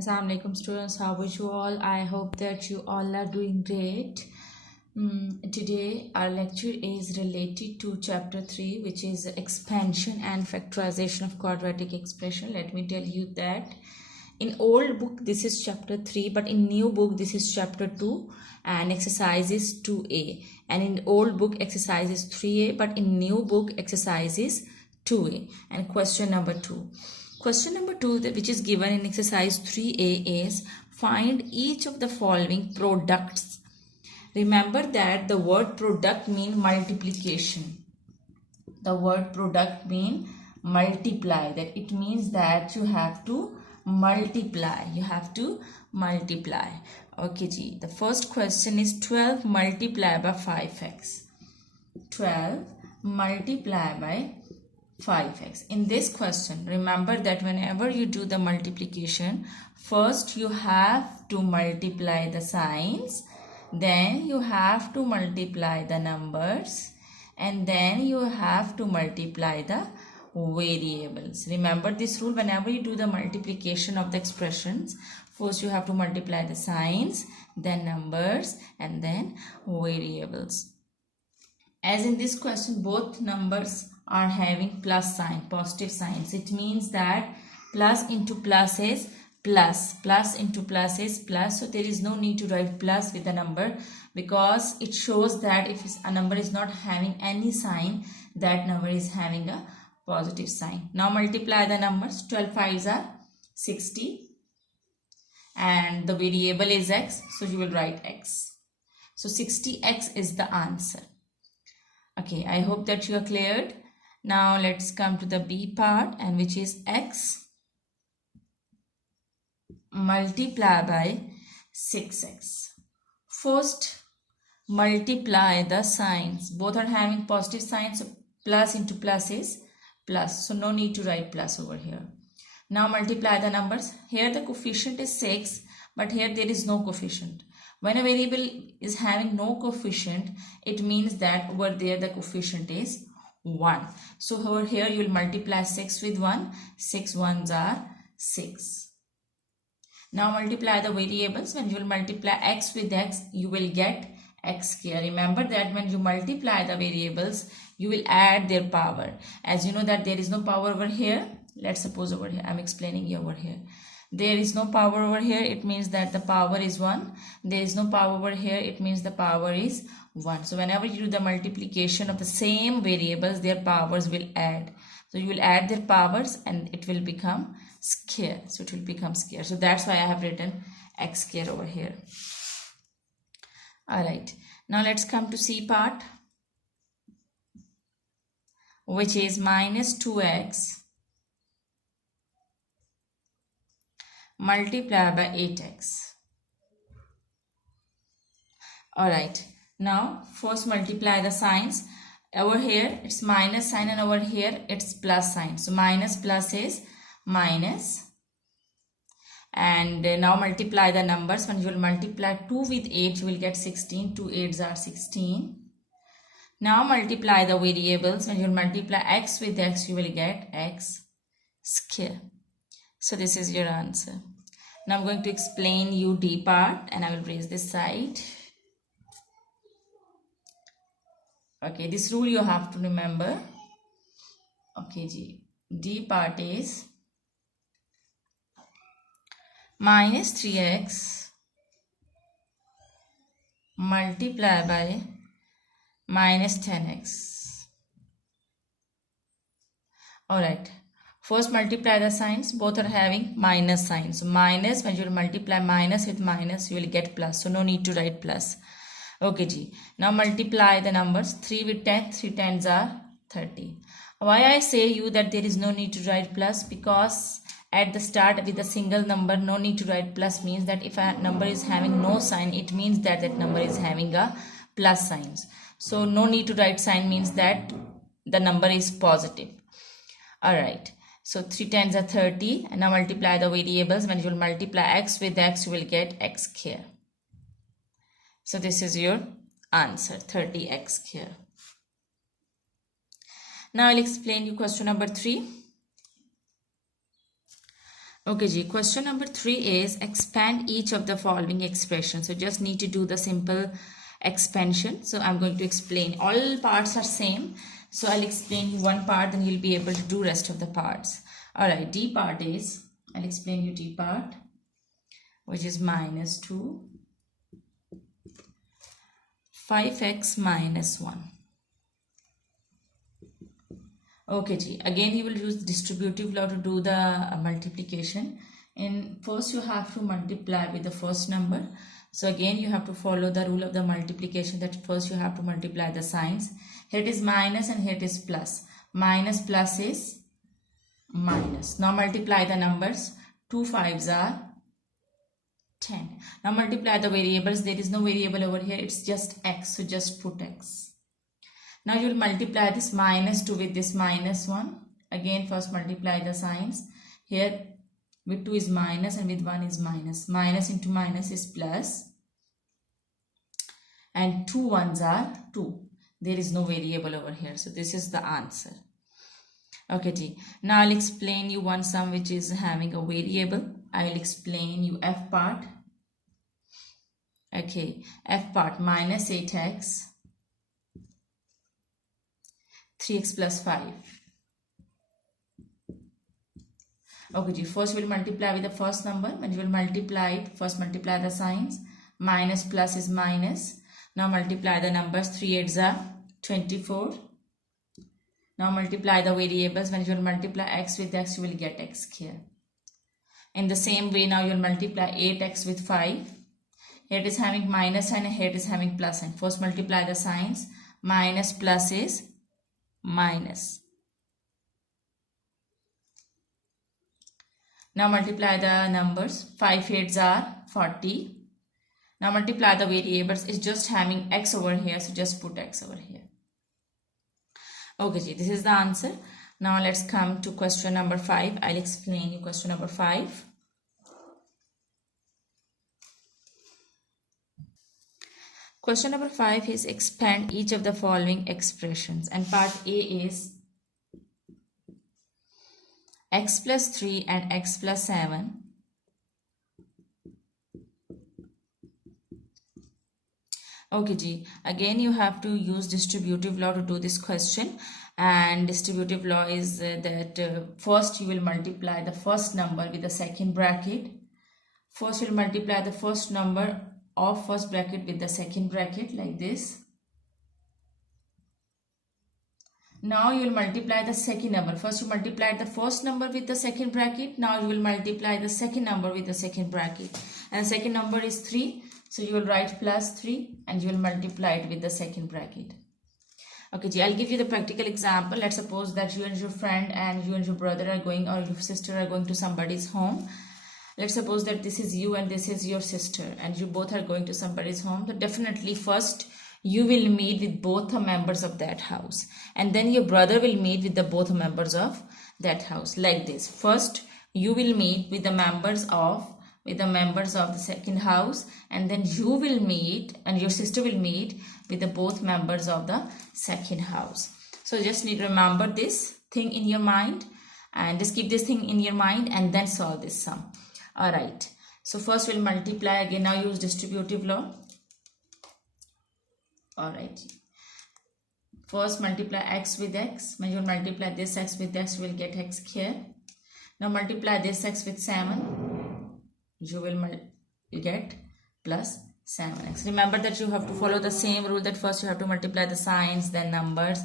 Assalamu alaikum students, how are you all? I hope that you all are doing great. Today our lecture is related to chapter 3, which is expansion and factorization of quadratic expression. Let me tell you that in old book this is chapter 3, but in new book this is chapter 2 and exercise is 2a, and in old book exercise is 3a, but in new book exercise is 2a. And question number 2. Question number 2, which is given in exercise 3a, is find each of the following products. Remember that the word product means multiplication. The word product means multiply. That it means that you have to multiply. You have to multiply. Okay, ji. The first question is 12 multiplied by 5x. 12 multiplied by 5x. In this question, remember that whenever you do the multiplication, first you have to multiply the signs, then you have to multiply the numbers, and then you have to multiply the variables. Remember this rule: whenever you do the multiplication of the expressions, first you have to multiply the signs, then numbers, and then variables. As in this question, both numbers are having plus sign, positive signs. It means that plus into plus is plus, plus into plus is plus. So there is no need to write plus with the number, because it shows that if a number is not having any sign, that number is having a positive sign. Now multiply the numbers. 12 5s are 60 and the variable is x, so you will write x. So 60x is the answer. Okay, I hope that you are cleared. Now let's come to the B part, and which is x multiply by 6x. First multiply the signs. Both are having positive signs, so plus into plus is plus, so no need to write plus over here. Now multiply the numbers. Here the coefficient is 6, but here there is no coefficient. When a variable is having no coefficient, it means that over there the coefficient is 1. So over here you will multiply 6 with 1. 6 ones are 6. Now multiply the variables. When you will multiply x with x, you will get x square. Remember that when you multiply the variables, you will add their power. As you know that there is no power over here. Let's suppose over here, I'm explaining you over here. There is no power over here, it means that the power is 1. There is no power over here, it means the power is 1. So whenever you do the multiplication of the same variables, their powers will add. So you will add their powers and it will become square. So it will become square. So that's why I have written x square over here. Alright, now let's come to C part, which is minus 2x multiply by 8x. Alright, now first multiply the signs. Over here it's minus sign and over here it's plus sign. So minus plus is minus. And now multiply the numbers. When you will multiply 2 with 8, you will get 16. 2 8s are 16. Now multiply the variables. When you will multiply x with x, you will get x square. So this is your answer. Now I'm going to explain you D part, and I will raise this side. Okay, this rule you have to remember. Okay, D part is minus 3x multiply by minus 10x. Alright. First multiply the signs. Both are having minus signs. So minus, when you multiply minus with minus, you will get plus. So no need to write plus. Okay, G. Now multiply the numbers. 3 with 10. 3 tens are 30. Why I say you that there is no need to write plus? Because at the start with a single number, no need to write plus means that if a number is having no sign, it means that that number is having a plus signs. So no need to write sign means that the number is positive. Alright. So 3 tens are 30, and now multiply the variables. When you will multiply x with x, you will get x square. So this is your answer, 30x square. Now I'll explain you question number 3. Okay, Ji. Question number 3 is expand each of the following expressions. So just need to do the simple expansion. So I'm going to explain. All parts are same. So I'll explain one part, then you'll be able to do rest of the parts. All right, D part is, I'll explain you D part, which is minus 2, 5x minus 1. Okay, Ji. Again, you will use distributive law to do the multiplication. And first you have to multiply with the first number. So again, you have to follow the rule of the multiplication, that first you have to multiply the signs. Here it is minus and here it is plus. Minus plus is minus. Now multiply the numbers. 2 5s are 10. Now multiply the variables. There is no variable over here. It's just x. So just put x. Now you will multiply this minus 2 with this minus 1. Again, first multiply the signs. Here with 2 is minus and with 1 is minus. Minus into minus is plus. And 2 1s are 2. There is no variable over here. So this is the answer. Okay, G. Now I'll explain you one sum which is having a variable. I will explain you F part. Okay, F part minus 8x. 3x plus 5. Okay, G. First we will multiply with the first number. When you will multiply it, first multiply the signs. Minus plus is minus. Now multiply the numbers. 3 8s are 24. Now multiply the variables. When you will multiply x with x, you will get x here. In the same way, now you will multiply 8x with 5. Here it is having minus sign and here it is having plus sign. First multiply the signs. Minus plus is minus. Now multiply the numbers. 5 8s are 40. Now multiply the variables. It's just having x over here, so just put x over here. Okay, Ji, this is the answer. Now let's come to question number 5. I'll explain you question number 5. Question number 5 is expand each of the following expressions, and part A is x plus 3 and x plus 7. Okay, G. Again, you have to use distributive law to do this question. And distributive law is that first you will multiply the first number with the second bracket. First you will multiply the first number of first bracket with the second bracket like this. Now you will multiply the second number. First you multiplied the first number with the second bracket. Now you will multiply the second number with the second bracket. And second number is 3. So you will write plus 3 and you will multiply it with the second bracket. Okay, Ji, I'll give you the practical example. Let's suppose that you and your friend and you and your brother are going, or your sister are going to somebody's home. Let's suppose that this is you and this is your sister and you both are going to somebody's home. So definitely first you will meet with both the members of that house. And then your brother will meet with the both members of that house like this. First you will meet with the members of the second house, and then you will meet and your sister will meet with the both members of the second house. So just need to remember this thing in your mind and just keep this thing in your mind and then solve this sum. Alright, so first we'll multiply again. Now use distributive law. Alright, first multiply x with x. When you multiply this x with x, you will get x here. Now multiply this x with 7. You will get plus 7x. Remember that you have to follow the same rule, that first you have to multiply the signs, then numbers,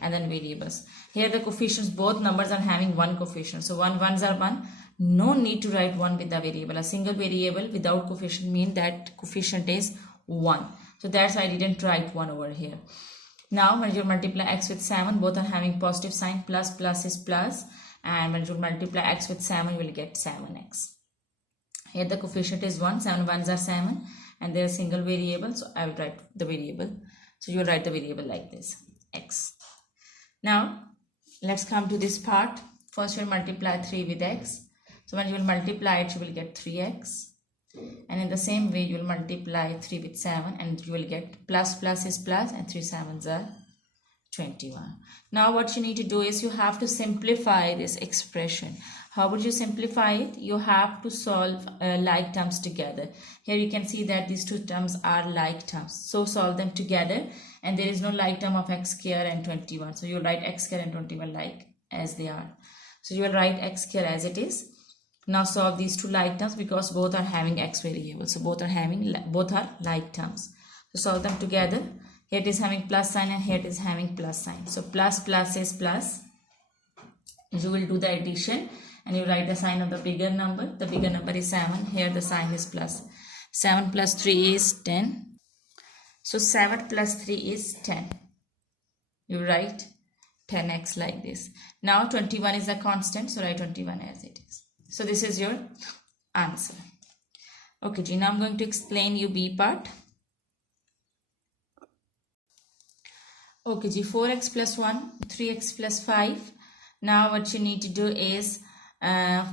and then variables. Here the coefficients, both numbers are having one coefficient. So 1s are 1. No need to write 1 with the variable. A single variable without coefficient means that coefficient is 1. So that's why I didn't write 1 over here. Now when you multiply x with 7, both are having positive sign. Plus is plus. And when you multiply x with 7, you will get 7x. Here the coefficient is 1, 7 1s are 7, and there is a single variable, so I will write the variable. So you will write the variable like this, x. Now let's come to this part. First you will multiply 3 with x. So when you will multiply it, you will get 3x. And in the same way you will multiply 3 with 7 and you will get plus is plus, and 3 7s are 21. Now what you need to do is you have to simplify this expression. How would you simplify it? You have to solve like terms together. Here you can see that these two terms are like terms. So solve them together, and there is no like term of x square and 21. So you will write x square and 21 like as they are. So you will write x square as it is. Now solve these two like terms because both are having x variables. So both are like terms. So solve them together. Here it is having plus sign and here it is having plus sign. So plus plus is plus. You will do the addition and you write the sign of the bigger number. The bigger number is 7. Here the sign is plus. 7 plus 3 is 10. So 7 plus 3 is 10. You write 10x like this. Now 21 is a constant, so write 21 as it is. So this is your answer. Okay, G, now I'm going to explain you B part. Okay, G, 4x plus 1, 3x plus 5. Now what you need to do is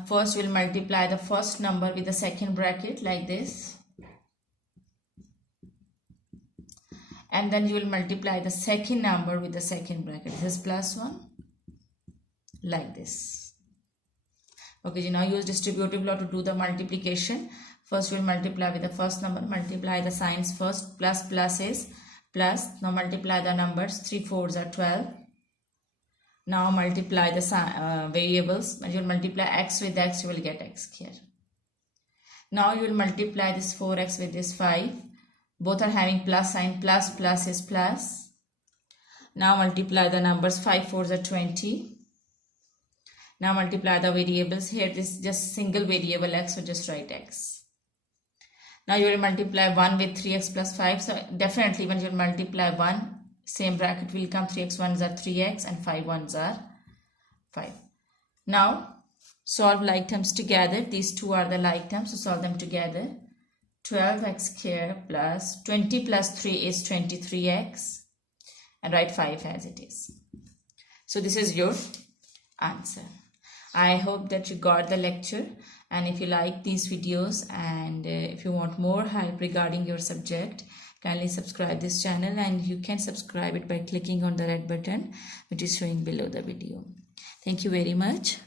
first we'll multiply the first number with the second bracket like this. And then you will multiply the second number with the second bracket. This is plus 1 like this. Okay, now use distributive law to do the multiplication. First we'll multiply with the first number. Multiply the signs first. Plus plus is plus. Now multiply the numbers. 3 4s are 12. Now multiply the variables. When you will multiply x with x, you will get x here. Now you will multiply this 4x with this 5. Both are having plus sign. Plus plus is plus. Now multiply the numbers. 5 4s are 20. Now multiply the variables. Here this is just single variable x, so just write x. Now you will multiply 1 with 3x plus 5. So definitely when you multiply 1, same bracket will come. 3x 1s are 3x and 5 1s are 5. Now solve like terms together. These two are the like terms, so solve them together. 12x square plus 20 plus 3 is 23x, and write 5 as it is. So this is your answer. I hope that you got the lecture, and if you like these videos and if you want more help regarding your subject, kindly subscribe this channel, and you can subscribe it by clicking on the red button which is showing below the video. Thank you very much.